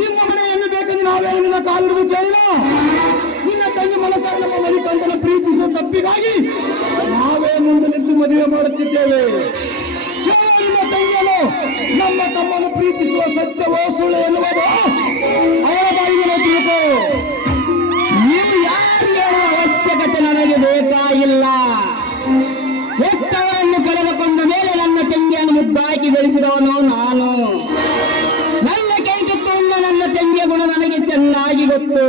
ನಿಮ್ಮ ಮನೆಯನ್ನು ಬೇಕೆಂದು ನಾವೇ ನಿನ್ನ ಕಾಲಿಡುವುದು ಕೇಳಿಲ್ಲ. ನಿನ್ನ ತಂಗಿ ಮನಸ್ಸಾರ ನಮ್ಮ ಮನೆ ಕಂದನ್ನು ಪ್ರೀತಿಸುವ ತಪ್ಪಿಗಾಗಿ ನಾವೇ ಮುಂದೆ ನಿಂತು ಮದುವೆ ಮಾಡುತ್ತಿದ್ದೇವೆ. ನಿನ್ನ ತಂಗಿಯನ್ನು ನಮ್ಮ ತಮ್ಮನ್ನು ಪ್ರೀತಿಸುವ ಸತ್ಯವೋ ಸುಳ್ಳು ಎನ್ನುವುದು ಅವರ ಬಾಯಿಗೆ ತಿಳ್ಕೋ. ನೀವು ಯಾರು ಹೇಳುವ ಅವಶ್ಯಕತೆ ನನಗೆ ಬೇಕಾಗಿಲ್ಲ. ಹೆತ್ತವರನ್ನು ಕಳೆದುಕೊಂಡ ಮೇಲೆ ನನ್ನ ತಂಗಿಯನ್ನು ಮುದ್ದಾಕಿ ಬೆಳೆಸಿದವನು ನಾನು. ನನ್ನ ಕೈಗೆತ್ತುವಂತ ನನ್ನ ತಂಗಿಯ ಗುಣ ನನಗೆ ಚೆನ್ನಾಗಿ ಗೊತ್ತು.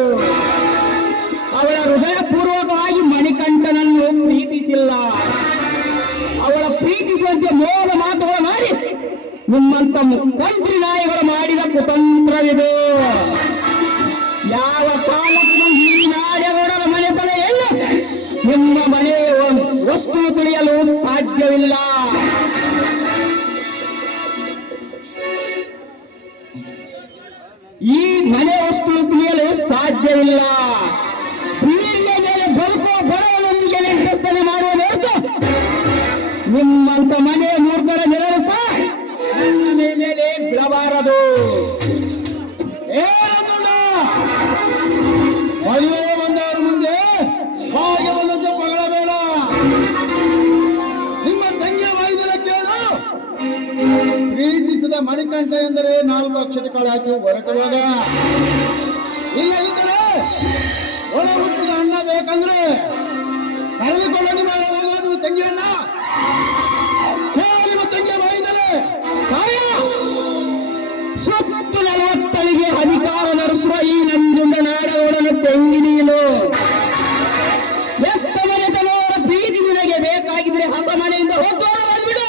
ಅವಳ ಹೃದಯಪೂರ್ವಕವಾಗಿ ಮಣಿಕಂಠನನ್ನು ಪ್ರೀತಿಸಿಲ್ಲ. ಅವಳ ಪ್ರೀತಿಸುವಂತೆ ಮೋಹ ಮಾತುಗಳು ಮಾಡಿ ನಿಮ್ಮಂತ ಮುಖ್ಯಮಂತ್ರಿ ನಾಯಿಗಳು ಮಾಡಿದ ಕುತಂತ್ರವಿದು. ಯಾವ ಕಾಲಕ್ಕೂ ಈ ನಾಡಗೌಡರ ಮನೆ ತಲೆಯಲ್ಲಿ ನಿಮ್ಮ ಮನೆಯ ವಸ್ತು ತಿಳಿಯಲು ಸಾಧ್ಯವಿಲ್ಲ. ಈ ಮನೆ ವಸ್ತು ತಿಳಿಯಲು ಸಾಧ್ಯವಿಲ್ಲ. ಪ್ರೀತಿಯ ಮೇಲೆ ಬದುಕುವ ಬಡವನೊಂದಿಗೆ ನೆಂಟಸ್ತನೆ ಮಾಡುವ ಹೊರತು ನಿಮ್ಮಂತ ಮನೆಯ ಮೂರ್ಖರ ಜನರು ಸಹ ನನ್ನ ಮೇಲೆ ಬಿಡಬಾರದು. ಮದುವೆ ಬಂದವರ ಮುಂದೆ ಹಾಗೆ ಬಂದಂತೆ ಪಗಳಬೇಡ. ನಿಮ್ಮ ತಂಗಿಯ ವೈದ್ಯರ ಕೇಳು. ಪ್ರೀತಿಸಿದ ಮಣಿಕಂಠ ಎಂದರೆ 4 ಅಕ್ಷತೆ ಕಾಳು ಹಾಕಿ ಹೊರಟುವಾಗ, ಇಲ್ಲದಿದ್ದರೆ ಒಳ ಹುಟ್ಟಿದ ಅಣ್ಣ ಬೇಕಂದ್ರೆ ಕರೆದುಕೊಳ್ಳೋದು ಹೋಗೋದು ತಂಗಿಯನ್ನ. ನಿಮ್ಮ ತಂಗಿಯ ವೈದ್ಯರೇ ಸುತ್ತು 40ಗೆ ಅಧಿಕಾರ ನಡೆಸುವ ಈ ನಂಜುಂಡ ನಾಡಗೌಡನ ತಂಗಿ ನೀನು. ಎತ್ತ ಮನೆತನವರ ಪ್ರೀತಿ ನಿನಗೆ ಬೇಕಾಗಿದ್ರೆ ಹೊಸ ಮನೆಯಿಂದ ಹೋಗೋಣ ಬಂದ್ಬಿಡು.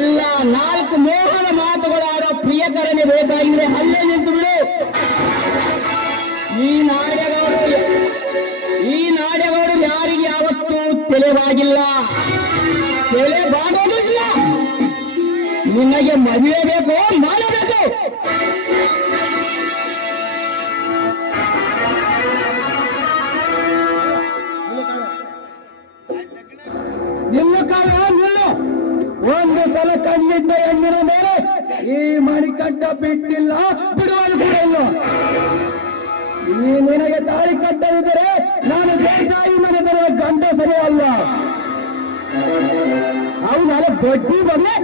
ಇಲ್ಲ 4 ಮೋಹನ ಮಾತುಗಳಾಡೋ ಪ್ರಿಯಕರನೆ ಬೇಕಾಗಿದ್ರೆ ಅಲ್ಲೇ ನಿಂತು ಬಿಡು. ಈ ನಾಡಗೌಡರು ಯಾರಿಗೆ ಯಾವತ್ತೂ ತಿಳಿವಾಗಿಲ್ಲ, ತಲೆ ಬಾಗೋದಿಲ್ಲ. ನಿನಗೆ ಮದುವೆ ಬೇಕು, ಮಾಡಬೇಕು. ನಿನ್ನ ಕಾಲ ನಿಲ್ಲು. ಒಂದು ಸಲ ಕಣ್ಣಿಟ್ಟ ಹೆಣ್ಣಿನ ಮೇಲೆ ಈ ಮಣಿಕಂಠ ಬಿಟ್ಟಿಲ್ಲ, ಬಿಡುವಲ್ಲಿ ಕೂಡ ಇಲ್ಲ. ಈ ನಿನಗೆ ತಾಳಿ ಕಟ್ಟದಿದ್ದರೆ ನಾನು ದೇಸಾಯಿ ಮನೆತನದ ಗಂಡ ಸರಿ ಅಲ್ಲ. ಅವನಲ್ಲ ಬಡ್ಡಿ ಬಂದೆ.